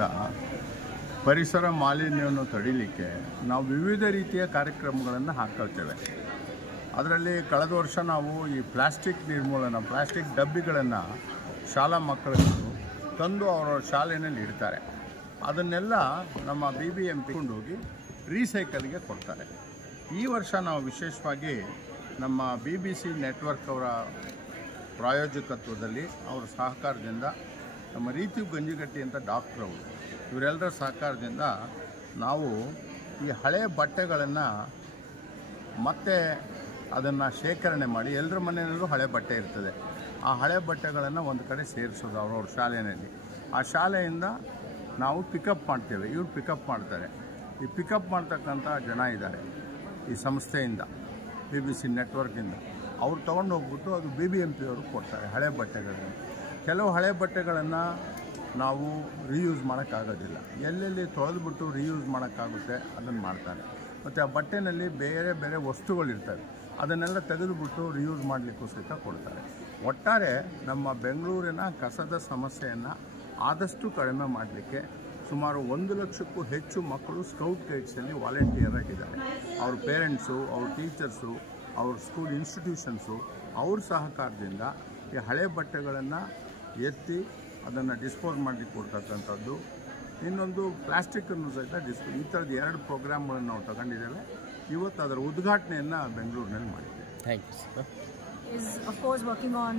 ವತಿಯಿಂದ ಪರಿಸರ ಮಾಲಿನ್ಯವನ್ನು ತಡಿಲಿಕ್ಕೆ ನಾವು ವಿವಿಧ ರೀತಿಯ ಕಾರ್ಯಕ್ರಮಗಳನ್ನು ಹಾಕ್ಕೊಳ್ತೇವೆ. ಅದರಲ್ಲಿ ಕಳೆದ ವರ್ಷ ನಾವು ಈ ಪ್ಲಾಸ್ಟಿಕ್ ನಿರ್ಮೂಲನ, ಪ್ಲಾಸ್ಟಿಕ್ ಡಬ್ಬಿಗಳನ್ನು ಶಾಲಾ ಮಕ್ಕಳಿಗೆ ತಂದು ಅವರ ಶಾಲೆಯಲ್ಲಿ ಇಡ್ತಾರೆ. ಅದನ್ನೆಲ್ಲ ನಮ್ಮ BBMP ಕೊಂಡೋಗಿ ರೀಸೈಕಲ್ಗೆ ಕೊಡ್ತಾರೆ. ಈ ವರ್ಷ ನಾವು ವಿಶೇಷವಾಗಿ ನಮ್ಮ BBC ನೆಟ್ವರ್ಕ್ ಅವರ ಪ್ರಾಯೋಜಕತ್ವದಲ್ಲಿ ಅವರ ಸಹಕಾರದಿಂದ ನಮ್ಮ ರೀತಿ ಗಂಜಿಗಟ್ಟಿ ಅಂತ ಡಾಕ್ಟ್ರ್ ಅವರು ಇವರೆಲ್ಲರ ಸಹಕಾರದಿಂದ ನಾವು ಈ ಹಳೆಯ ಬಟ್ಟೆಗಳನ್ನು ಮತ್ತೆ ಅದನ್ನು ಶೇಖರಣೆ ಮಾಡಿ, ಎಲ್ಲರ ಮನೆಯಲ್ಲೂ ಹಳೆ ಬಟ್ಟೆ ಇರ್ತದೆ, ಆ ಹಳೆ ಬಟ್ಟೆಗಳನ್ನು ಒಂದು ಕಡೆ ಸೇರಿಸೋದು ಅವ್ರವ್ರ ಶಾಲೆಯಲ್ಲಿ. ಆ ಶಾಲೆಯಿಂದ ನಾವು ಪಿಕಪ್ ಮಾಡ್ತೇವೆ, ಇವ್ರು ಪಿಕಪ್ ಮಾಡ್ತಾರೆ. ಈ ಪಿಕಪ್ ಮಾಡ್ತಕ್ಕಂಥ ಜನ ಇದ್ದಾರೆ ಈ ಸಂಸ್ಥೆಯಿಂದ, BBC ನೆಟ್ವರ್ಕಿಂದ. ಅವ್ರು ತೊಗೊಂಡು ಹೋಗ್ಬಿಟ್ಟು ಅದು BBMP ಅವರು ಕೊಡ್ತಾರೆ ಹಳೆ ಬಟ್ಟೆಗಳನ್ನು. ಕೆಲವು ಹಳೆ ಬಟ್ಟೆಗಳನ್ನು ನಾವು ರೀಯೂಸ್ ಮಾಡೋಕ್ಕಾಗೋದಿಲ್ಲ, ಎಲ್ಲೆಲ್ಲಿ ತೊಳೆದ್ಬಿಟ್ಟು ರೀಯೂಸ್ ಮಾಡೋಕ್ಕಾಗುತ್ತೆ ಅದನ್ನು ಮಾಡ್ತಾರೆ. ಮತ್ತು ಆ ಬಟ್ಟೆನಲ್ಲಿ ಬೇರೆ ಬೇರೆ ವಸ್ತುಗಳಿರ್ತವೆ, ಅದನ್ನೆಲ್ಲ ತೆಗೆದುಬಿಟ್ಟು ರೀಯೂಸ್ ಮಾಡಲಿಕ್ಕೋಸ್ಕರ ಕೊಡ್ತಾರೆ. ಒಟ್ಟಾರೆ ನಮ್ಮ ಬೆಂಗಳೂರಿನ ಕಸದ ಸಮಸ್ಯೆಯನ್ನು ಆದಷ್ಟು ಕಡಿಮೆ ಮಾಡಲಿಕ್ಕೆ ಸುಮಾರು 1 ಲಕ್ಷಕ್ಕೂ ಹೆಚ್ಚು ಮಕ್ಕಳು ಸ್ಕೌಟ್ ಗೈಡ್ಸಲ್ಲಿ ವಾಲಂಟಿಯರ್ ಆಗಿದ್ದಾರೆ. ಅವ್ರ ಪೇರೆಂಟ್ಸು, ಅವ್ರ ಟೀಚರ್ಸು, ಅವ್ರ ಸ್ಕೂಲ್ ಇನ್ಸ್ಟಿಟ್ಯೂಷನ್ಸು ಅವ್ರ ಸಹಕಾರದಿಂದ ಈ ಹಳೆ ಬಟ್ಟೆಗಳನ್ನು ಎತ್ತಿ ಅದನ್ನು ಡಿಸ್ಪೋಸ್ ಮಾಡಲಿಕ್ಕೆ ಕೊಡ್ತಕ್ಕಂಥದ್ದು. ಇನ್ನೊಂದು ಪ್ಲಾಸ್ಟಿಕ್ಕನ್ನು ಸಹಿತ ಈ ಥರದ 2 ಪ್ರೋಗ್ರಾಮ್ಗಳನ್ನು ನಾವು ತಗೊಂಡಿದ್ದೇವೆ. ಇವತ್ತು ಅದರ ಉದ್ಘಾಟನೆಯನ್ನು ಬೆಂಗಳೂರಿನಲ್ಲಿ ಮಾಡಿದ್ದೇವೆ. Thank you sir. Is of course working on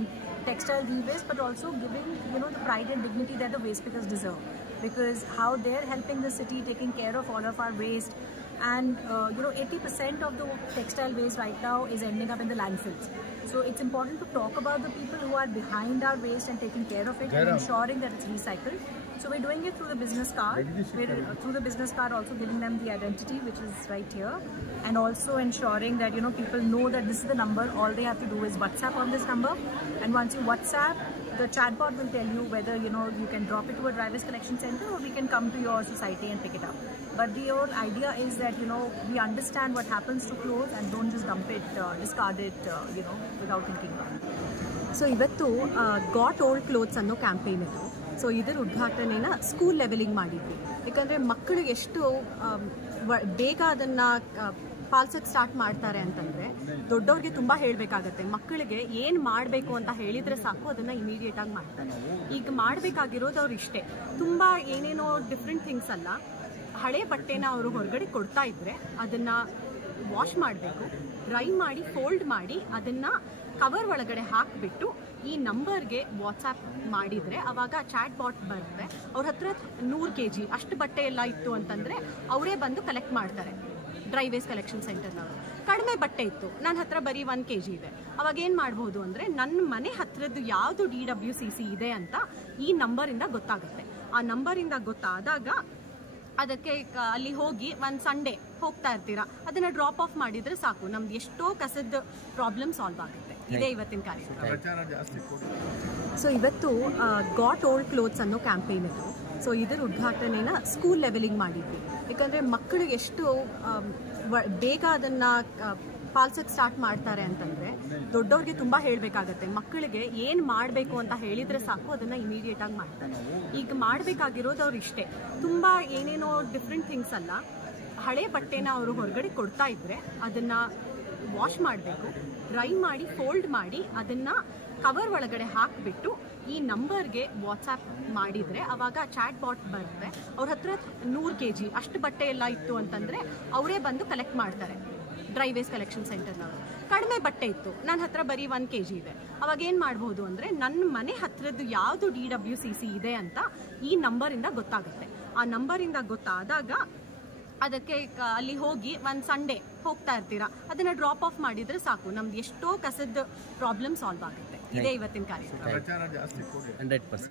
textile e-waste, but also giving the pride and dignity that the waste pickers deserve, because how they're helping the city, taking care of all of our waste, and 80% of the textile waste right now is ending up in the landfills. So it's important to talk about the people who are behind our waste and taking care of it and ensuring that it's recycled. So we're doing it through the business card. We're through the business card also giving them the identity, which is right here, and also ensuring that people know that this is the number. All they have to do is WhatsApp on this number, and once you WhatsApp, the chatbot will tell you whether you can drop it to a driver's collection center or we can come to your society and pick it up. But the whole idea is that we understand what happens to clothes and don't just dump it, discard it, without thinking about it. So ಇವತ್ತು got old clothes ಅನ್ನೋ campaign ಇದು. So ಇದರ ಉದ್ಘಾಟನೆನ school levelling ಮಾಡಿದ್ವಿ. ಯಾಕಂದರೆ ಮಕ್ಕಳು ಎಷ್ಟು ಬೇಗ ಅದನ್ನು ಪಾಲ್ಸಕ್ಕೆ ಸ್ಟಾರ್ಟ್ ಮಾಡ್ತಾರೆ ಅಂತಂದರೆ ದೊಡ್ಡವ್ರಿಗೆ ತುಂಬ ಹೇಳಬೇಕಾಗತ್ತೆ. ಮಕ್ಕಳಿಗೆ ಏನು ಮಾಡಬೇಕು ಅಂತ ಹೇಳಿದರೆ ಸಾಕು, ಅದನ್ನು ಇಮಿಡಿಯೇಟಾಗಿ ಮಾಡ್ತಾರೆ. ಈಗ ಮಾಡಬೇಕಾಗಿರೋದು ಅವ್ರು ಇಷ್ಟೇ, ತುಂಬ ಏನೇನೋ ಡಿಫ್ರೆಂಟ್ ಥಿಂಗ್ಸ್ ಅಲ್ಲ. ಹಳೆ ಬಟ್ಟೆನ ಅವರು ಹೊರಗಡೆ ಕೊಡ್ತಾ ಇದ್ದರೆ ಅದನ್ನು ವಾಶ್ ಮಾಡಬೇಕು, ಡ್ರೈ ಮಾಡಿ ಫೋಲ್ಡ್ ಮಾಡಿ ಅದನ್ನು ಕವರ್ ಒಳಗಡೆ ಹಾಕಿಬಿಟ್ಟು ಈ ನಂಬರ್ಗೆ ವಾಟ್ಸಾಪ್ ಮಾಡಿದರೆ ಅವಾಗ ಚಾಟ್ ಬಾಟ್ ಬರುತ್ತೆ. ಅವ್ರ ಹತ್ರ 100 kg ಅಷ್ಟು ಬಟ್ಟೆ ಎಲ್ಲ ಇತ್ತು ಅಂತಂದರೆ ಅವರೇ ಬಂದು ಕಲೆಕ್ಟ್ ಮಾಡ್ತಾರೆ ಡ್ರೈ ವೇಸ್ಟ್ ಕಲೆಕ್ಷನ್ ಸೆಂಟರ್ನವರು. ಕಡಿಮೆ ಬಟ್ಟೆ ಇತ್ತು, ನನ್ನ ಹತ್ರ ಬರೀ 1 kg ಇದೆ, ಅವಾಗ ಏನು ಮಾಡ್ಬೋದು ಅಂದರೆ ನನ್ನ ಮನೆ ಹತ್ರದ್ದು ಯಾವುದು DWCC ಇದೆ ಅಂತ ಈ ನಂಬರಿಂದ ಗೊತ್ತಾಗುತ್ತೆ. ಆ ನಂಬರಿಂದ ಗೊತ್ತಾದಾಗ ಅದಕ್ಕೆ ಅಲ್ಲಿ ಹೋಗಿ ಒಂದು ಸಂಡೇ ಹೋಗ್ತಾ ಇರ್ತೀರಾ, ಅದನ್ನು ಡ್ರಾಪ್ ಆಫ್ ಮಾಡಿದರೆ ಸಾಕು, ನಮ್ದು ಎಷ್ಟೋ ಕಸದ ಪ್ರಾಬ್ಲಮ್ ಸಾಲ್ವ್ ಆಗುತ್ತೆ. ಇದೇ ಇವತ್ತಿನ ಕಾರ್ಯಕ್ರಮ. ಸೊ ಇವತ್ತು ಗಾಟ್ ಓಲ್ಡ್ ಕ್ಲೋತ್ಸ್ ಅನ್ನೋ ಕ್ಯಾಂಪೇನ್ ಇದು. ಸೊ ಇದರ ಉದ್ಘಾಟನೆನ ಸ್ಕೂಲ್ ಲೆವೆಲಿಂಗ್ ಮಾಡಿದ್ವಿ. ಯಾಕಂದರೆ ಮಕ್ಕಳು ಎಷ್ಟು ಬೇಗ ಅದನ್ನು ಪಾಲ್ಸಕ್ಕೆ ಸ್ಟಾರ್ಟ್ ಮಾಡ್ತಾರೆ ಅಂತಂದರೆ ದೊಡ್ಡವ್ರಿಗೆ ತುಂಬ ಹೇಳಬೇಕಾಗತ್ತೆ. ಮಕ್ಕಳಿಗೆ ಏನು ಮಾಡಬೇಕು ಅಂತ ಹೇಳಿದರೆ ಸಾಕು, ಅದನ್ನು ಇಮಿಡಿಯೇಟಾಗಿ ಮಾಡ್ತಾರೆ. ಈಗ ಮಾಡಬೇಕಾಗಿರೋದು ಅವ್ರು ಇಷ್ಟೇ, ತುಂಬ ಏನೇನೋ ಡಿಫ್ರೆಂಟ್ ಥಿಂಗ್ಸ್ ಅಲ್ಲ. ಹಳೆ ಬಟ್ಟೆನ ಅವರು ಹೊರಗಡೆ ಕೊಡ್ತಾ ಇದ್ದರೆ ಅದನ್ನು ವಾಶ್ ಮಾಡಬೇಕು, ಡ್ರೈ ಮಾಡಿ ಫೋಲ್ಡ್ ಮಾಡಿ ಅದನ್ನು ಕವರ್ ಒಳಗಡೆ ಹಾಕಿಬಿಟ್ಟು ಈ ನಂಬರ್ಗೆ ವಾಟ್ಸಾಪ್ ಮಾಡಿದರೆ ಅವಾಗ ಚಾಟ್ ಬಾಟ್ ಬರುತ್ತೆ. ಅವ್ರ ಹತ್ರ 100 kg ಅಷ್ಟು ಬಟ್ಟೆ ಎಲ್ಲ ಇತ್ತು ಅಂತಂದರೆ ಅವರೇ ಬಂದು ಕಲೆಕ್ಟ್ ಮಾಡ್ತಾರೆ ಡ್ರೈ ವೇಸ್ಟ್ ಕಲೆಕ್ಷನ್ ಸೆಂಟರ್ನವರು. ಕಡಿಮೆ ಬಟ್ಟೆ ಇತ್ತು, ನನ್ನ ಹತ್ರ ಬರೀ 1 kg ಇದೆ, ಅವಾಗ ಏನು ಮಾಡ್ಬೋದು ಅಂದರೆ ನನ್ನ ಮನೆ ಹತ್ರದ್ದು ಯಾವುದು DWCC ಇದೆ ಅಂತ ಈ ನಂಬರಿಂದ ಗೊತ್ತಾಗುತ್ತೆ. ಆ ನಂಬರಿಂದ ಗೊತ್ತಾದಾಗ ಅದಕ್ಕೆ ಅಲ್ಲಿ ಹೋಗಿ ಒಂದು ಸಂಡೇ ಹೋಗ್ತಾ ಇರ್ತೀರಾ, ಅದನ್ನು ಡ್ರಾಪ್ ಆಫ್ ಮಾಡಿದರೆ ಸಾಕು, ನಮ್ದು ಎಷ್ಟೋ ಕಸದ ಪ್ರಾಬ್ಲಮ್ ಸಾಲ್ವ್ ಆಗುತ್ತೆ. ಇದೇ ಇವತ್ತಿನ ಕಾರ್ಯಕ್ರಮ. 100%.